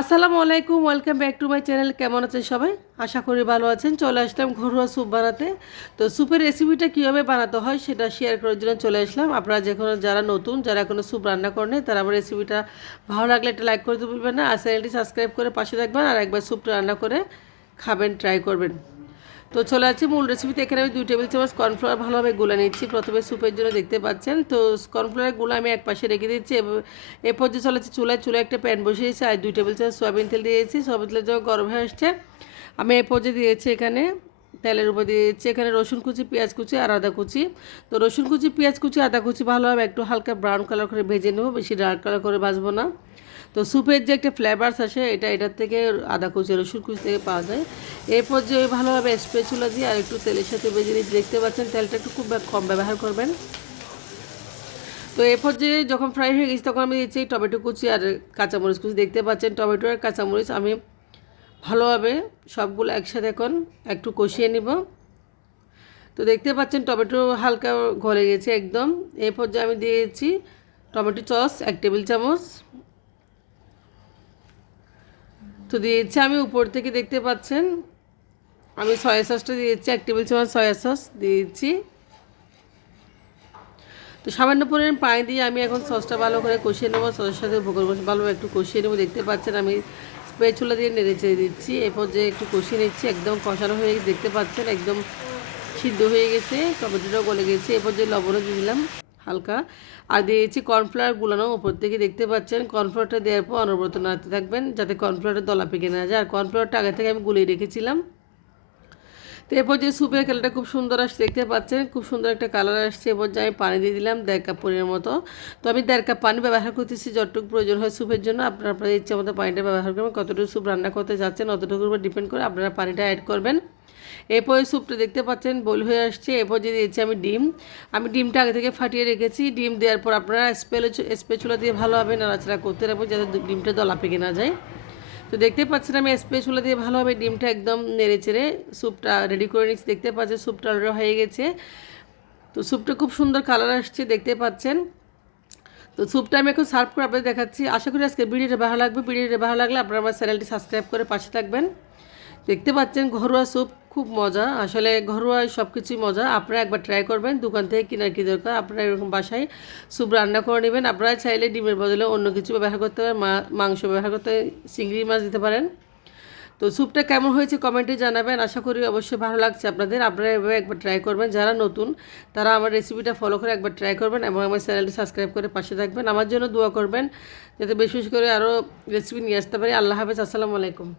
আসসালামু আলাইকুম, welcome back to my channel. কেমন আছেন সবাই? আশা করি ভালো আছেন। চলে আসলাম ঘরোয়া স্যুপ বানাতে। তো স্যুপের রেসিপিটা কীভাবে বানাতে হয় সেটা শেয়ার করার জন্য চলে আসলাম। আপনারা যারা নতুন, যারা এখনও স্যুপ রান্না করেন তারা আমার রেসিপিটা ভালো লাগলে একটা লাইক করতে ভুলবেন না, আর চ্যানেলটি সাবস্ক্রাইব করে পাশে থাকবেন, আর একবার স্যুপটা রান্না করে খাবেন, ট্রাই করবেন। তো চলে যাচ্ছি মূল রেসিপিতে। এখানে আমি 2 টেবিল চামচ কর্নফ্লাওয়ার ভালোভাবে গুলে নিচ্ছি প্রথমে স্যুপের জন্য, দেখতে পাচ্ছেন। তো কর্নফ্লাওয়ার গুলো আমি এক পাশে রেখে দিচ্ছি। এরপর যে চলে যাচ্ছে চুলায় একটা প্যান বসিয়েছি, আর 2 টেবিল চামচ সয়াবিন তেল দিয়েছি। সয়াবিন তেল যখন গরম হয়ে আসছে, আমি এরপর যে দিয়েছি এখানে তেলের উপর দিয়েছি এখানে রসুন কুচি, পেঁয়াজ কুচি আর আদা কুচি। তো রসুন কুচি, পেঁয়াজ কুচি, আদা কুচি ভালোভাবে একটু হালকা ব্রাউন কালার করে ভেজে নেব, বেশি ডার্ক কালার করে ভাজবো না। তো স্যুপের যে একটা ফ্লেভারস আসে এটার থেকে আদা কুচি, রসুন কুচি থেকে পাওয়া যায়। এরপর যে ভালোভাবে স্প্যাচুলা দিয়ে আর একটু তেলের সাথে ভেজে নিয়ে, দেখতে পাচ্ছেন তেলটা একটু খুব কম ব্যবহার করবেন। তো এরপর যে যখন ফ্রাই হয়ে গেছে তখন আমি দিচ্ছি টমেটো কুচি আর কাঁচামরিচ কুচি, দেখতে পাচ্ছেন টমেটো আর কাঁচামরিচ আমি ভালোভাবে সবগুলো একসাথে এখন একটু কষিয়ে নিব। তো দেখতে পাচ্ছেন টমেটো হালকা গলে গেছে একদম। এরপর যে আমি দিয়েছি টমেটো সস 1 টেবিল চামচ। তো দিয়েছি আমি উপর থেকে, দেখতে পাচ্ছেন আমি সয়া সসটা দিয়েছি 1 টেবিল চামচ সয়া সস দিয়েছি। তো সামান্য পরিমাণ পানি দিয়ে আমি এখন সসটা ভালো করে কষিয়ে নেবো, সসের সাথে ভোগের ভালোভাবে একটু কষিয়ে নেবো। দেখতে পাচ্ছেন আমি স্প্যাচুলা দিয়ে নেড়ে চেড়ে দিচ্ছি। এরপর যে একটু কষিয়ে নিচ্ছি, একদম কষানো হয়ে গেছে, দেখতে পাচ্ছেন একদম সিদ্ধ হয়ে গেছে, টমেটোটাও গলে গেছে। এরপর যে লবণও দিয়ে দিলাম হালকা, আর দিয়েছি কর্নফ্লাওয়ার গুলানো ওপর থেকে, দেখতে পাচ্ছেন। কর্নফ্লাওয়ারটা দেওয়ার পর অনবরত নাড়তে থাকবেন যাতে কর্নফ্লাওয়ারটা দলা পেকে না যায়, আর কর্নফ্লাওয়ারটা আগে থেকে আমি গুলিয়ে রেখেছিলাম। তো এরপর যে স্যুপের কালারটা খুব সুন্দর আসছে, দেখতে পাচ্ছেন খুব সুন্দর একটা কালার আসছে। এরপর যে আমি পানি দিয়ে দিলাম 1.5 কাপ পরিমাণ মতো। তো আমি 1.5 কাপ পানি ব্যবহার করতেছি যতটুকু প্রয়োজন হয় স্যুপের জন্য। আপনারা আপনাদের ইচ্ছা মতো পানিটা ব্যবহার করবেন, কতটুকু স্যুপ রান্না করতে যাচ্ছেন অতটুকুর উপর ডিপেন্ড করে আপনারা পানিটা অ্যাড করবেন। এরপর স্যুপটা দেখতে পাচ্ছেন বয়েল হয়ে আসছে। এরপর যে দিয়েছি আমি ডিমটা আগে থেকে ফাটিয়ে রেখেছি। ডিম দেওয়ার পর আপনারা স্প্যাচুলা দিয়ে ভালোভাবে নাড়াচাড়া করতে রাখবেন যাতে ডিমটা দলা পেকে না যায়। তো দেখতে পাচ্ছেন আমি স্প্যাচুলা দিয়ে ভালোভাবে ডিমটা একদম নেড়ে চেড়ে স্যুপটা রেডি করে নিচ্ছি। দেখতে পাচ্ছেন স্যুপটা অলরেডি হয়ে গেছে। তো স্যুপটা খুব সুন্দর কালার আসছে, দেখতে পাচ্ছেন। তো স্যুপটা আমি এখন সার্ভ করে আপনাদের দেখাচ্ছি। আশা করি আজকে ভিডিওটা ভালো লাগবে। ভিডিওটা ভালো লাগলে আপনারা আমার চ্যানেলটি সাবস্ক্রাইব করে পাশে থাকবেন। দেখতে পাচ্ছেন ঘরোয়া স্যুপ খুব মজা, আসলে ঘরোয়া সব কিছুই মজা। আপনারা একবার ট্রাই করবেন, দোকান থেকে কেনার কী দরকার, আপনারা এরকম বাসায় স্যুপ রান্না করে নেবেন। আপনারা চাইলে ডিমের বদলে অন্য কিছু ব্যবহার করতে পারেন, মাংস ব্যবহার করতে চিংড়ি মাছ দিতে পারেন। তো স্যুপটা কেমন হয়েছে কমেন্টে জানাবেন। আশা করি অবশ্যই ভালো লাগছে আপনাদের। আপনারা এভাবে একবার ট্রাই করবেন, যারা নতুন তারা আমার রেসিপিটা ফলো করে একবার ট্রাই করবেন এবং আমার চ্যানেলটি সাবস্ক্রাইব করে পাশে থাকবেন। আমার জন্য দোয়া করবেন যাতে বেশি বেশি করে আরও রেসিপি নিয়ে আসতে পারি। আল্লাহ হাফেজ, আসসালামু আলাইকুম।